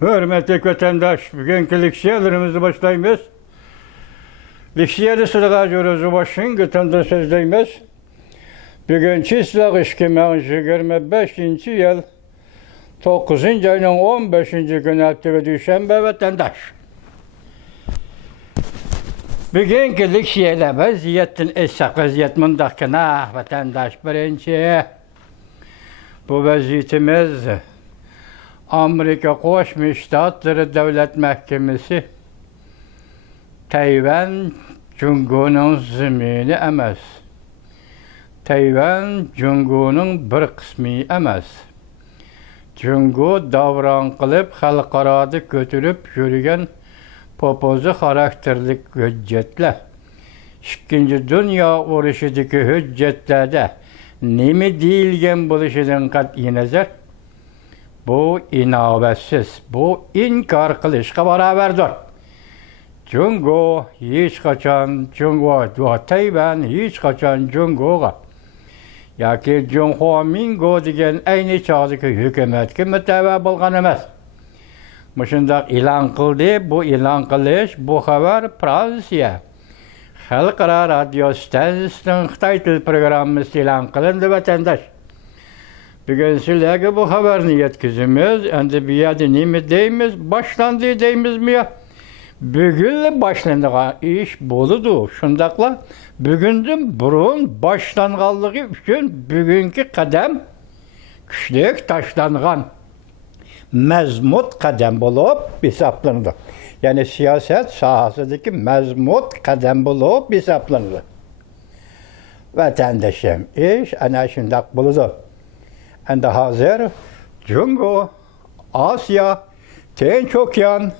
Hürmetli vatandaş, bugünkü liksiyalarımızı başlayımız. Liksiyada sırağa görüyoruz Washington'da sözdeyimiz. Bugün çislak 2025 yıl 9. ayının 15. günü haftada Düşenbe vatandaş. Bugünkü liksiyada vaziyetin esak vaziyet mındakına vatandaş birinci. Bu vaziyetimiz Amerika Koşmuş Ştatları Devlet Mahkemesi Tayvan Cumhur'un zemini emas. Tayvan Cumhur'un bir kısmı emas. Cumhur davran kılıp halkarada götürüp yürüyen popozu karakterlik hüccetle. İkinci Dünya Uğraşıdaki hüccetlerde nemi değilgen buluşudan kat'i nazar. Bu inabetsiz, bu inkar kılışka beraberdir. Cumhur hiç kaçan Tayvan hiç kaçan Cumhur'a yaki Cumhurmingo degen aynı çağdaki hükümetki mütevə bulgan emas. Muşundaq ilan kıldı, bu ilan kılış, bu haber Fransiya Halkara Radyo Stasyasının Xitay Til programımız ilan kılındı vatandaş. Bugün sizlerge bu haberini yetkizimiz, endi bir yerde nemi deyimiz, başlandı deyimiz mi ya? Bugün başlandığı iş boludu. Şundakla, bugündün burun başlanğanlığı üçün bugünkü kadem küçlük taşlanğan mezmut kadem bulup hesaplandı. Yani siyaset sahasındaki mezmut kadem bulup hesaplandı. Vatandaşım, iş ana şundak buludu. Ende hazır, Cumhur, Asya, Tinç Okyan,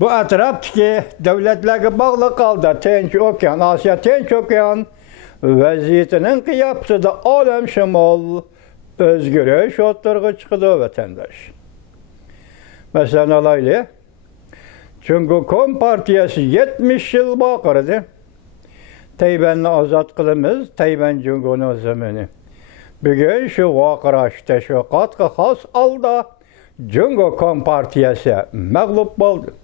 bu etraftaki devletlerle bağlı kaldı. Tinç Okyan, Asya, Tinç Okyan vaziyetinin kıyapsı da alem şemal özgürlüğü şartları çıkıdı vatandaş. Mesela alaylı, Cumhur Kompartiyası 70 yıl bakırdı. Tayvan'ı azat kılımız, Tayvan Cumhur'un zamanı. Bugün şu vakıra teşviqatga xas alda Cumhur Kompartiyası mağlup oldu.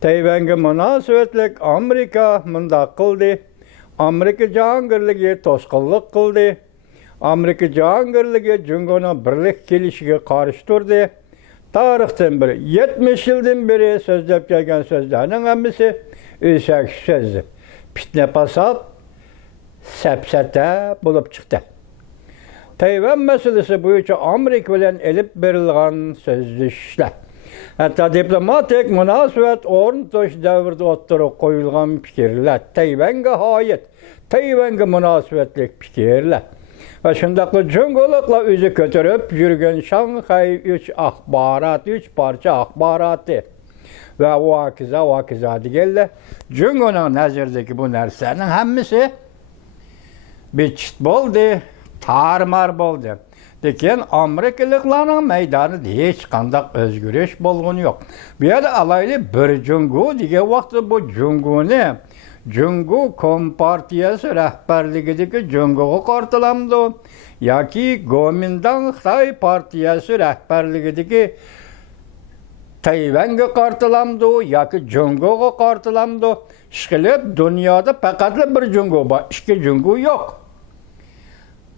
Tayvan'a münasebetlik Amerika mında kıldı. Amerika cahangirligi toskınlık kıldı. Amerika cahangirligi Cumhur'un birlik kelişige karşı durdu. Tarihten beri 70 yıldan beri sözlep gelgen sözlerinin hemmisi üsek sözdü. Fitne pasat sepsete bulup çıktı. Tayvan meselesi boyunca Amerika bilen elip verilgan sözleşler. Hatta diplomatik münasebet ornatoş devirde oturup koyulgan fikirler. Tayvan'a ait, Tayvan'a münasebetlik fikirler. Ve şundaklı Cumhurlukla özü götürüp yürüyen Şanghay 3 akbarat, 3 parça akbaratı ve vakiza digerler. Cumhur'un nazırdaki bu narsaның hemmisi bir çıt boldu, tarmar boldu. Lekin Amerikalıkların meydanı hiç kandak özgürlüş bolğunu yok. Bir yerde alaylı bir Cumhur diye vakti bu Cumhur'u Cumhur Kompartiyası rəhbərligideki Cumhur'u qartılamdı. Yaki Kuomintang Xitay Partiyası rəhbərligideki Tayvan'a qartılamdı, yaki Cumhur'a qartılamdı. Şıkılıp dünyada faqat bir Cumhur var, iki Cumhur yok.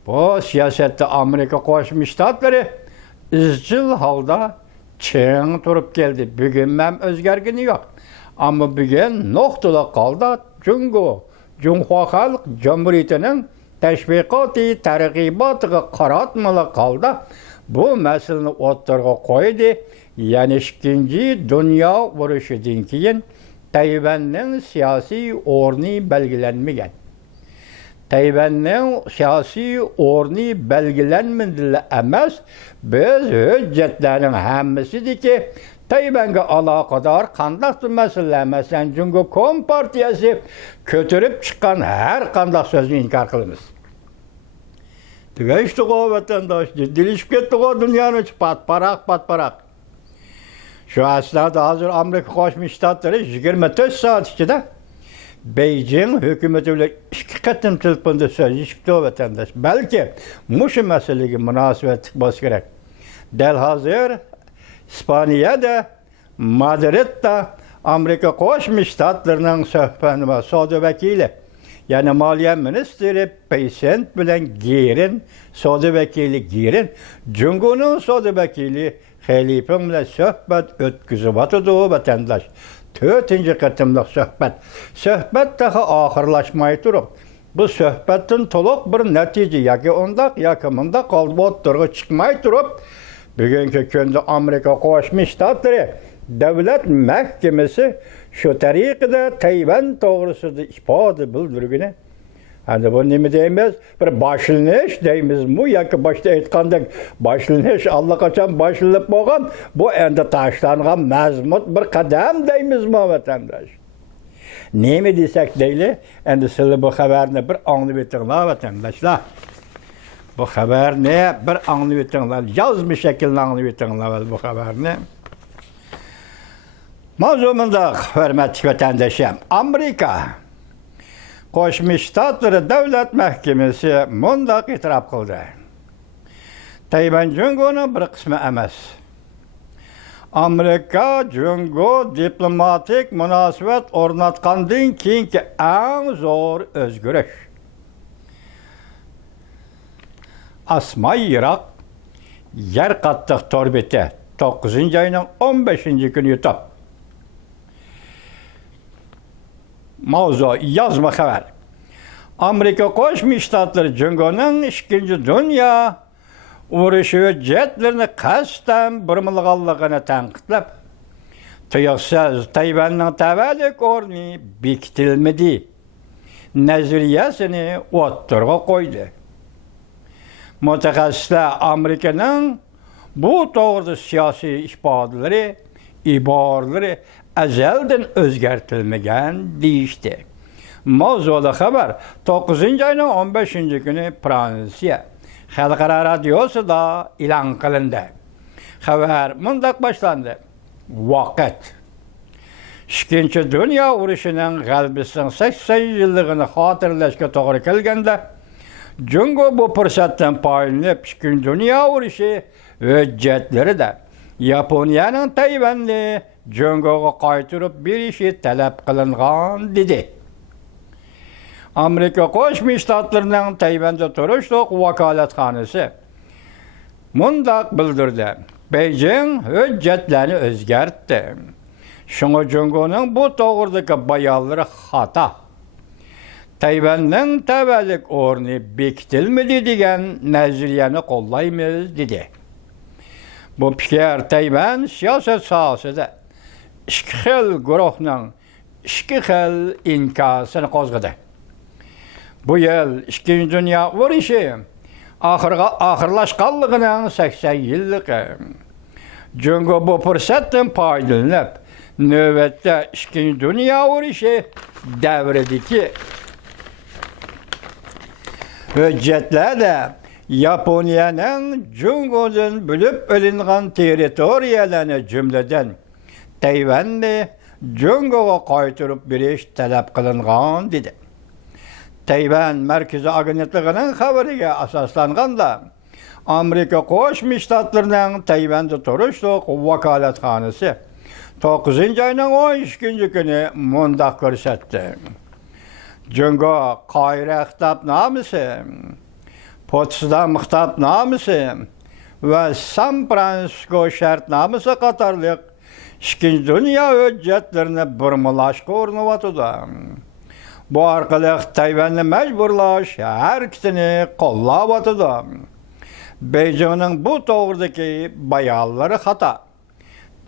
Bu siyasette Amerika Koşmuş Ştatları izcil halda çiğ durup geldi. Bugün hem özgergini yok. Ama bugün noktada kaldı Cumhur Halk Cumhuriyeti'nin teşvikatı, tergibatı karatmalı kaldı. Bu meseleyi ortaya koydu. Yani 2. Dünya Uğraşı'dan keyin Tayvan'ın siyasi orni belgilenmeyen. Tayvan'ın siyasi orni belgilenmediği emas, biz hüccetlerin hemmisidir ki Tayvan'a alakadar kandaktır mesele. Mesela Cumhur Kompartiyası kötürüp çıkan her kandak sözünü inkar kılınız. Tıgayıştı o vatandaş, ciddileşip gitti o dünyanın patparak. Şu esnada hazır Amerika Koşmuş Ştatları 24 saat içinde Beijing hükümetiyle 2 katım telefonda sözleşipti o vatandaş. Belki muşu meseleyi münasebet çıkması gerek. Delhazır İspanya'da, Madrid'de Amerika Qo'shma Shtatlarının söhbeti ve savdo vekili, yani Maliye Ministri Peysent bilen Girin, savdo vekili Girin, Cumhur'un savdo vekili Xelipin bilen söhbet ötküzüp atıdı vatandaş. 4. qatımlıq söhbet. Söhbet daha ahırlaşmayı durup, bu söhbetin toluq bir netice, yaki ondaq, yaki mındaq qalıb oturğu çıkmayı durup, bugünkü gündə Amerika Qo'shma Shtatları Devlet Mahkemesi şu tariqada Tayvan to'g'risida ifoda bildirgini. Hani bu nima deymiz? Bir başlanış deymizmi yoki boshda aytgandek başlanış allaqachon boshlanib bo'lgan, bu endi tashlangan mazmut bir qadam deymizmi vatandaş? Nima desak deyli, endi sizlar bu xabarni bir anglab o'tinglar vatandaşlar. Bu xabarni bir anglab o'tinglar, yozma shaklda anglab o'tinglar bu xabarni. Mavzumunda hürmetli vatandaşım, Amerika Qo'shma Shtatlar Davlat Mahkemesi mundaq e'tirof qildi. Tayvan Jungo'ning bir qismi emas. Amerika Jungo diplomatik munosabat o'rnatgandan keyingi eng zo'r o'zgarish. Asma Iroq yer qattiq torbeti 9-oyning 15-kuni yutib. Mavzu yazma xabar. Amerika Qo'shma Shtatlar Jungo'ning 2. Dunyo urushi jetlarini qasddan burmilganligini tanqidlab, tuyuqsiz Tayvanning tavalluk o'rni bekitilmadi nazariyasini o'ttirg'a qo'ydi. Mutaxassislar Amerikaning bu to'g'rida siyosiy ifodalari, iboralari azaldan o'zgartirilmagan deyishdi. Mavzuli xabar 9-oyning 15-kuni Fransiya xalqaro radiosida e'lon qilindi. Xabar mundaq boshlandi. Vaqt 2. Dunyo urushining g'alabasining 80-yilligini xotirlashga to'g'ri kelganda, Jungo bu fursatdan foydalanib 2. Dunyo urushi hujjatlarida Yaponiyaning Tayvanni Jungo'ga qaytarib berishi talab qilingan dedi. Amerika Qo'shma Shtatlarining Tayvanda turishliq vakolatxonasi mundaq bildirdi. Beijing hujjatlarni o'zgartdi. Shunga Jungo'ning bu to'g'ridagi bayonlari xato. Tayvanning tavalluk o'rni bekitilmadi degan nazariyani qo'llaymiz dedi. Bu fikr Tayvan siyosat sohasida ikki xil guruhning ikki xil inkosini qo'zg'adi. Bu yil 2. Dunyo urushi oxirlashganligining 80-yilligi. Jungo bu fursatdan foydalanib, navbatda 2. Dunyo urushi davridagi hujjatlarda Yaponiyaning Jungo'dan bo'lib olingan territoriyalarni jumladan Tayvanni Jungo'ga qaytarib berish talab qilingan dedi. Tayvan Markaziy agentligining xabariga asoslanganda, Amerika Qo'shma Shtatlarining Tayvanda turishliq vakolatxonasi 9-oyning 12-kuni mundaq ko'rsatdi. Jungo Qoira xitobnomasi, Potsdam xitobnomasi va San Fransisko shartnomasi qatorliq 2. Dunyo hujjatlarini burmilashga urinayotdi. Bu orqali Tayvanni majburlash harakatini qo'llayotdi. Beijingning bu to'g'ridagi bayonlari xato.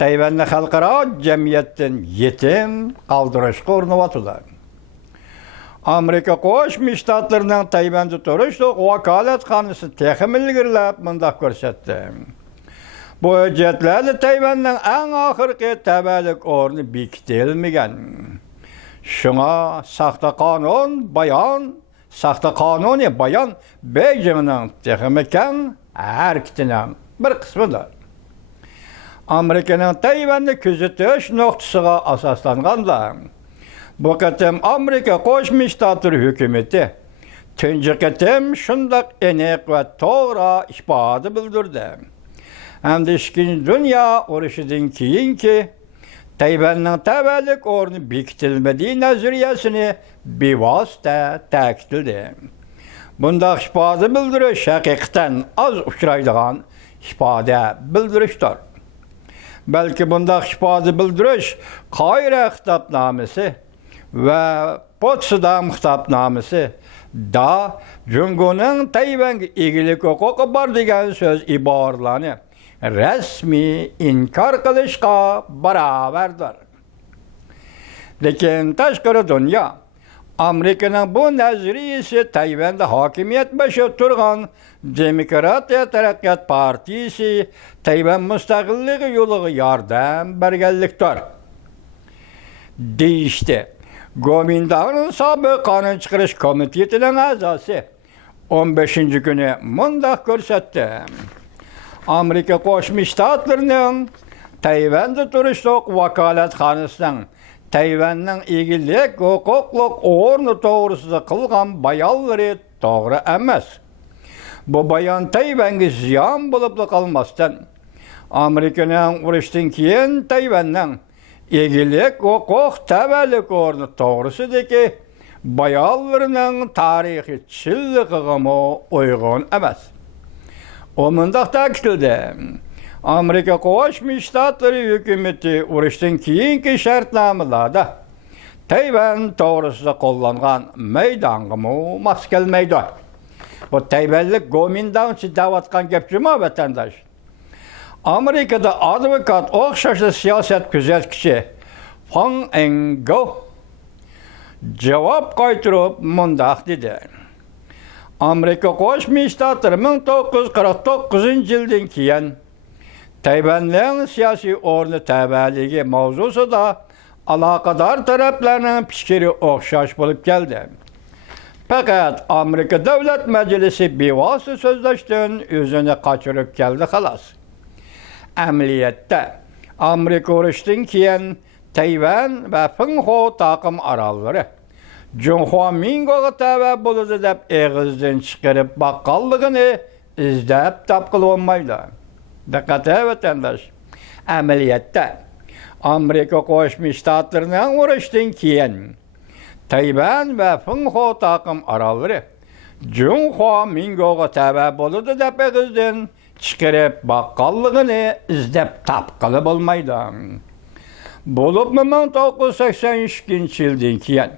Tayvanni xalqaro jamiyatdan yetim qoldirishga urinayotdi. Amerika Qo'shma Shtatlarining Tayvanda turishliq vakolatxonasi texnik ilgirlab mundaq ko'rsatdi. Bu hujjatlarda Tayvanning eng oxirgi tavalluk o'rni bekitilmagan. Shunga saxta qonuniy bayon Beijingning texnik harakatining bir qismidir. Amerikaning Tayvanni kuzatish nuqtasiga asoslanganda, bu qatim Amerika Qo'shma Shtatlari hukumati tunji qatim shundoq aniq va to'g'ri ifoda bildirdi. hem de İkinci Dünya Uruşu'dan keyinki Tayvan'ın təvəllük ornu bekitilmediği nazariyesini bevasıta ta'kidledi. Bunda ifade bildiriş hakikaten az uçraydigan ifade bildiriştir. Belki bunda ifade bildiriş Kahire Hitapnamesi ve Potsdam Hitapnamesi da Cumhur'un Tayvan'a ilgilik hukuku var degan söz ibarlarını resmi inkar kılışqa beraberdir. Lekin tashqari dünya Amerika'nın bu nazariyesi Tayvan'da hakimiyet başı turgan Demokratiya Taraqqiyot Partiyasi Tayvan müstaqilligi yo'liga yordam berganlikdir. Deyishdi. Gomindanın sobiq qonun chiqarish komitetining a'zosi 15 kuni mundaq ko'rsatdi. Amerika Qo'shma Shtatlarining Tayvanda turishliq vakolatxonasining Tayvanning egilik huquqliq o'rni to'g'risida qilgan bayonlari to'g'ri emas. Bu bayon Tayvanga ziyon bo'lib qolmasdan Amerikaning urushdan keyin Tayvanning egilik huquq tavalluk o'rni to'g'risidagi bayonlarining tarixiy chilligiga uyg'un emas. O mundaq ta'kidladi. Amerika Qo'shma Shtatlari hukumati urushdan keyingi shartnomalarda Tayvan to'g'risida qo'llangan maydonga mos kelmaydi. Bu Tayvanlik gomindanchi davatgan gapchimi vatandosh? Amerikada advokat o'xshashli siyosat kuzatuvchi Fang Engo javob qaytarib mundaq dedi. Amerika Qo'shma Shtatlari 1949-yildan keyin Tayvanning siyosiy o'rni tavalligi mavzusida aloqador taraflarning fikri o'xshash bo'lib keldi. Faqat Amerika Davlat Majlisi bevosita so'zlashdan o'zini qochirib keldi xolos. Amaliyotda Amerika urushdan keyin Tayvan va Pinghu taqim orollari Junhua Mingoga tava bo'ladi deb eg'izdan chiqarib baqqalligini izlab topqilib olmaydi. Diqqat vatandosh. Amaliyotda Amerika Qo'shma Shtatlarining urushdan keyin Tayvan va Pinghu taqim orollari Junhua Mingoga tava bo'ladi deb eg'izdan chiqarib baqqalligini izlab topqilib olmaydi. Bo'libmi 1982-yildan keyin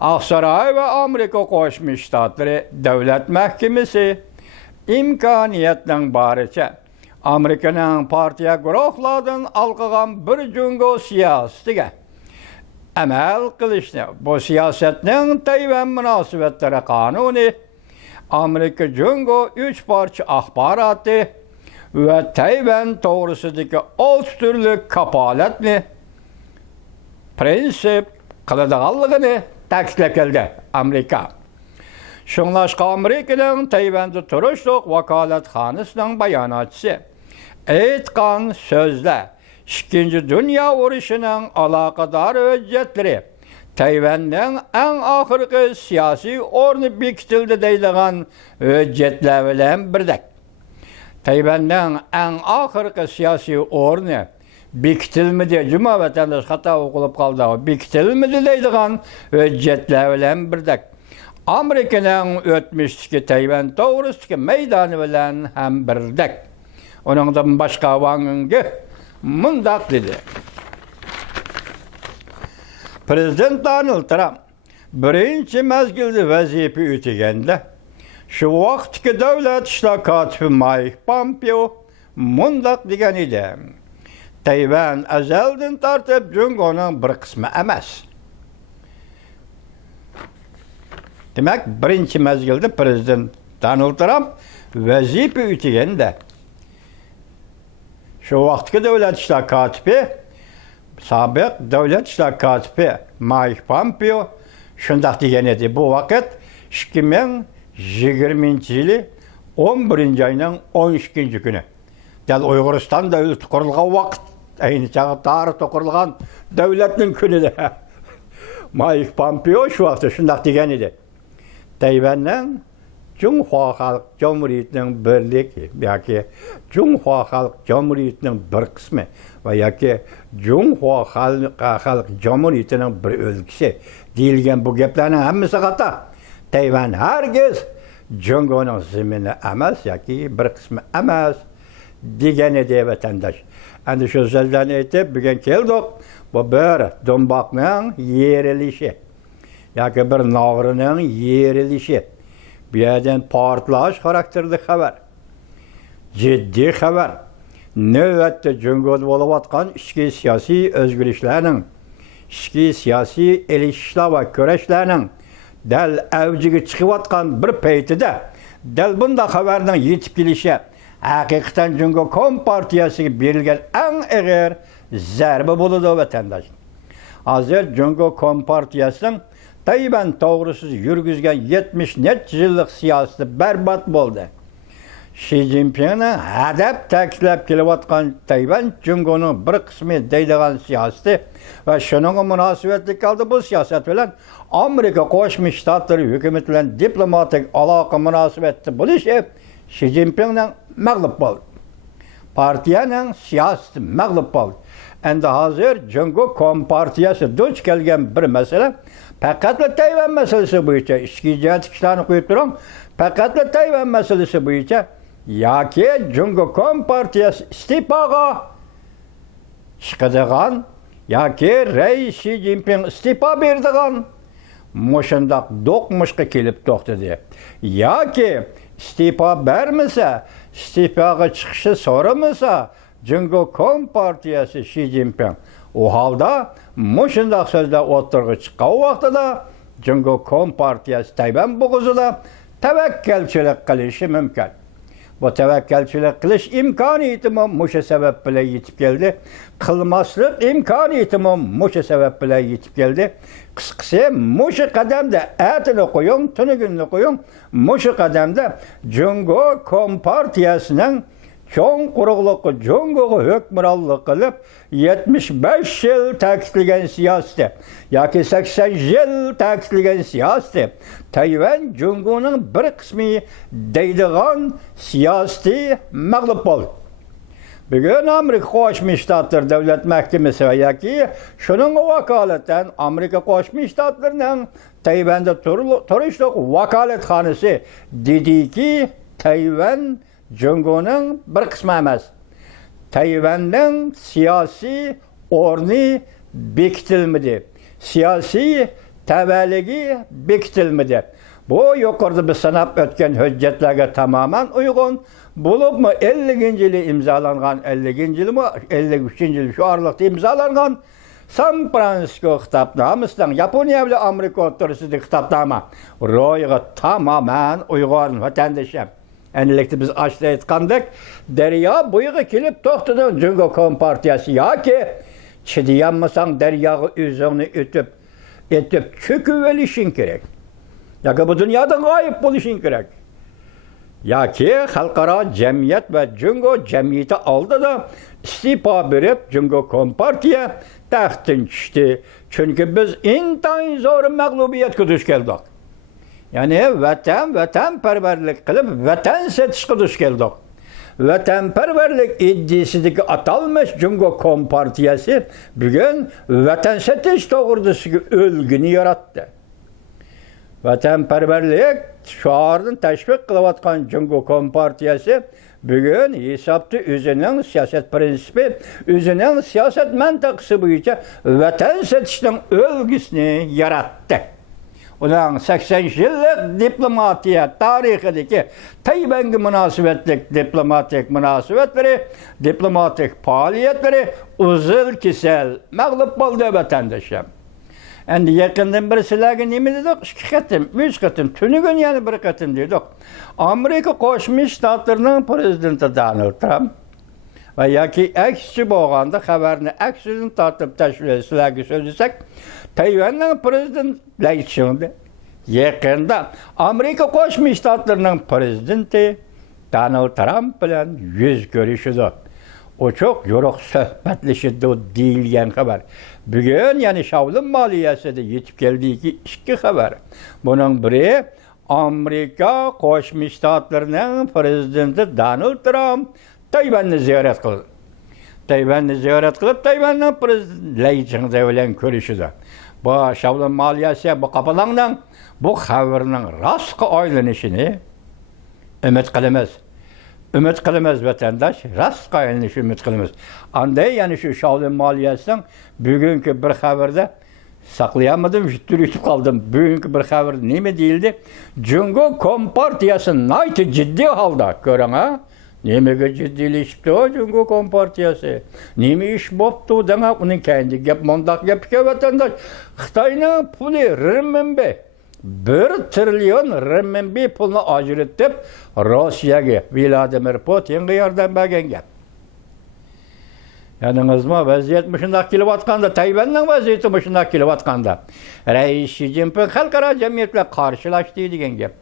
Aqsaray ve Amerika Qo'shma Shtatlari Davlat Mahkamasi imkoniyatning boricha Amerikaning partiya guruhlaridan olqigan bir jungo siyosatiga amal qilishni, bu siyosatning Tayvan munosabatlari qonuni, Amerika jungo 3 parcha axboroti va Tayvan to'g'risidagi 6 turli kapolatni prinsip qiladiganligini ta'kidlab keldi Amerika. Shunlashqa Amerikaning Tayvanda turishliq vakolatxonasining bayonotchisi aytgan so'zlar Ikkinchi Dünya urushining aloqador hujjatlari Tayvanning eng oxirgi siyosiy o'rni bekitildi deydigan hujjatlar bilan birdak. Tayvanning eng oxirgi siyosiy o'rni bekitilmedi, cuma vatandaş hata o'qilib qoldi. Bekitilmedi deydigan hujjatlar bilan birdak. Amerikaning o'tmishdagi Tayvan to'g'risidagi maydoni bilan ham birdak. Uningdan boshqa Wang'ga mundaq dedi. Prezident Donald Trump birinchi mezgilda vazifa o'taganda shu vaqtdagi davlat ishlar kotibi Mike Pompeo mundaq degan edi. Tayvan azaldan tortib Jungoning bir qismi emas. Demak, birinchi mezgilda prezident Donald Trump vazifa o'taganda shu vaqtdagi davlat ishlar kotibi sobiq davlat ishlar kotibi Mike Pompeo shundaq degan edi. Bu vaqt 2020-yili 11-oyning 12-kuni. Dal Uyg'uriston davlati qurilgan vaqt, ayni chog'i tarixda qurilgan davlatning kunida Mike Pompeo shu vaqtda shundaq degan edi. Tayvanning Cumhur Halk Cumhuriyeti'nin birliği, yoki Cumhur Halk Cumhuriyeti'nin bir kısmı ve yoki Cumhur Halk Cumhuriyeti'nin bir ülkesi deyilgen bu gaplarning hammasi xato. Tayvan herkes Cumhur'un zemini emas yoki bir kısmı emas degan edi vatandaş. Endi shu so'zlarni aytib, bugun keldik. Bu bir do'mboqning yerilişi yoki bir nog'rining yerilişi. Bu yerdan portlash xarakterli xabar. Jiddiy xabar. Navbatda Cumhurda bo'layotgan ichki siyosiy o'zgarishlarning, ichki siyosiy elishishlar va kurashlarning dal avjiga chiqayotgan bir paytida dal bunday xabarning yetib kelishi haqiqatan Cumhur Kompartiyasiga berilgan eng og'ir zarba bo'ladi vatandosh. Hozir Cumhur Kompartiyasining Tayvan to'g'risida yurgizgan 70 necha yillik siyosati barbod bo'ldi. Xi Jinpingning hadab ta'kidlab kelayotgan Tayvan Cumhurning bir qismi deydigan siyosati va shuningga munosabatli qildi bu siyosat bilan Amerika Qo'shma Shtatlari hukumati bilan diplomatik aloqa munosabatda bo'lishi Xi Jinpingning mag'lub bo'ldi. Partiyaning siyosati mag'lub bo'ldi. Endi hozir Cumhur Kompartiyasi duch kelgan bir masala faqat Tayvan masalasi bo'yicha ichki jihat ishlarni qo'yib turib, faqat Tayvan masalasi bo'yicha yoki Cumhur Kompartiyasi iste'foga chiqadigan yoki rais Xi Jinping iste'fo beradigan mushundaq do'qmishga kelib to'xtadi. Yoki iste'fo bermasa, iste'foga chiqishi so'ramasa Cumhur Kompartiyasi Xi Jinping o holda mushundaq so'zlar o'tirg'i chiqqan vaqtida Cumhur Kompartiyasi Tayvan bo'g'izida tavakkalchilik qilishi mumkin. Bu tavakkalchilik qilish imkoniyati mushu sabab bilan yetib keldi. Qilmaslik imkoniyati mushu sabab bilan yetib keldi. Qisqasi mushu qadamda atini qo'ying, tunugini qo'ying, mushu qadamda Cumhur Kompartiyasining cho'ng quruqliqi Cumhurga hukmronlik qilib 75 yil ta'kidlagan siyosati yoki 80 yil ta'kidlagan siyosati Tayvan Cumhurning bir qismi deydigan siyosati mag'lub bo'ldi. Bugun Amerika Qo'shma Shtatlari davlat mahkamasi va yoki shuning vakolatan Amerika Qo'shma Shtatlarining Tayvanda turishliq vakolatxonasi dediki Tayvan Cumhurning bir qismi emas. Tayvanning siyosiy o'rni bekitilmadi. Siyosiy tavalligi bekitilmadi. Bu yuqorida biz sanab o'tgan hujjatlarga tamoman uyg'un bo'libmi 50-yili imzolangan, 50-yilmi, 53-yil shu oralig'da imzolangan San Fransisko xitobnomasidan Yaponiya bilan Amerika o'rtasidagi xitobnoma ro'yiga tamoman uyg'un vatandoshlar. Endilikda biz aşağıda aytgandak, daryo bo'yiga kelib to'xtadi Cumhur Kompartiyasi yoki chidayolmasang daryoga o'zingni o'tib cho'kib olishing kerak. Yoki bu dunyodan g'oyib bo'lishing kerak. Yoki xalqaro jamiyat va Cumhur jamiyati oldida iste'fo berib Cumhur Kompartiya taxtdan tushdi. Chunki biz intayin zo'r mag'lubiyatga duch keldik. Yani vatanperverlik qilib vatan setishga duch keldik. Vatanperverlik iddiasidagi atalmış Cumhur Kompartiyasi bugun vatan setish to'g'risidagi o'lgini yaratdi. Vatanperverlik sho'rini tashviq qilayotgan Cumhur Kompartiyasi bugun hisobda o'zining siyosat prinsipi, o'zining siyosat mantiqasi bo'yicha vatan setishning o'lgisini yaratdi. Ulan 80 yıllık diplomatiya tarixidagi Tayvanga munosabatlik diplomatik munosabatları, diplomatik faoliyatları uzil kesel mag'lub bo'ldi vatandoshlar. Endi yaqindan bir sizlarga nima dedik? 2 qatim, 3 qatim, tunugun yana bir qatim dedik. Amerika Qo'shma Shtatlarining prezidenti Donald Trump va yoki aksiya bo'lganda xabarni aksidan tortib tashlash sizlarga so'zlasak Tayvanning prezidenti Laychindi yaqinda Amerika Qo'shma Shtatlarining prezidenti Donald Trump bilan yuz ko'rishdi. O çok yoruq suhbatlashdi deyilgan xabar. Bugun yani Shavlin moliyasida yetib keldiki 2 xabar. Buning biri Amerika Qo'shma Shtatlarining prezidenti Donald Trump Tayvanni ziyorat qildi. Tayvanni ziyorat qilib, Tayvanning prezidenti Lay Chingde bilan ko'rishdi. Bu Shavlon maliyasi bu qapalangdan bu xabarning rostga aylanishini umid qilamiz. Umid qilamiz vatandosh, rostga aylanishini umid qilamiz. Anday yani shu Shavlon maliyasining bugungi bir xabarda saqlayamadım, yutib qoldim. Bugungi bir xabar nima deyildi? Jungo Kompartiyasi nayti jiddiy holda ko'ring ha. Nimaga jiddiylashibdi o Jungo Kompartiyasi? Nima ish bo'pti dema uning kendi gap mondaq gapga vatandosh. Xitoyning puli renminbi 1 trillion renminbi pulni ajratib Rossiyaga Vladimir Putinga yordam bergan gap. Yaningizmi vaziyat shunday kelayotganda, Tayvanning vaziyati shunday kelayotganda, Rais Xi Jinping xalqaro jamiyat bilan qarshilashdi degan gap.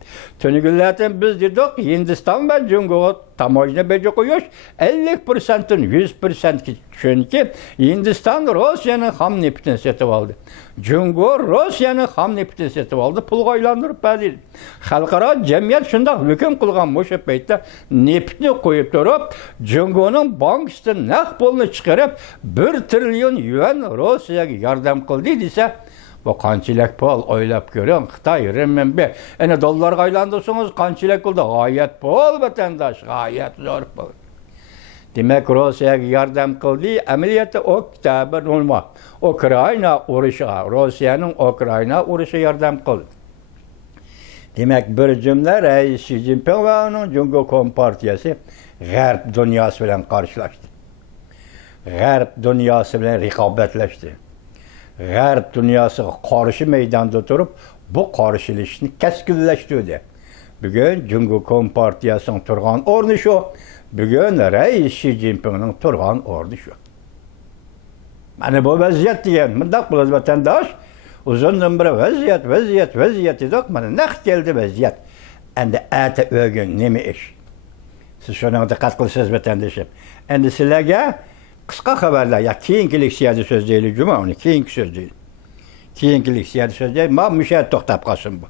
Tungilardan biz dedik, Hindiston va Jungoga tamojna bejo qo'yish 50%dan 100% chunki Hindiston Rossiyaning ham neftini sotib oldi. Jungo Rossiyaning ham neftini sotib oldi, pulga aylantirib berdi. Xalqaro jamiyat shunday hukm qilgan o'sha paytda neftni qo'yib turib, Jungoning bankasidan naqd pulni chiqarib 1 trillion yuan Rossiyaga yordam qildi desa, bu qanchalik pul o'ylab ko'ring. Xitoy renminbi, ana dollarga aylantirsangiz qanchalik pulda g'oyat pul vatandosh, g'oyat zo'r pul. Demak, Rossiyaga yordam qildi, amaliyotda oktyabr nima? Ukraina urushiga, Rossiyaning Ukraina urushi yordam qildi. Demak, bir jumla Rais Xi Jinping va uning Jungo Kompartiyasi G'arb dunyosi bilan qarshilashdi. G'arb dunyosi bilan raqobatlashdi. G'arb dunyosiga qarshi maydonda turib, bu qarshilashni keskinlashtirdi. Bugun Jungo Kompartiyasining turgan o'rni shu. Bugun Rais Xi Jinpingning turgan o'rni shu. Mana bu vaziyat degan, bunday bo'ladi vatandosh. Uzundan beri vaziyat dedik, mana naq keldi vaziyat. Endi ata o'gin nima ish? Siz shunga diqqat qilsangiz vatandoshim. Endi sizlarga qisqa xabarlar, ya keyingi leksiyada so'zlaylik, juma uni keyingi so'zlaylik. Keyingi leksiyada so'zlaylik, men musha to'xtab qolsin bu.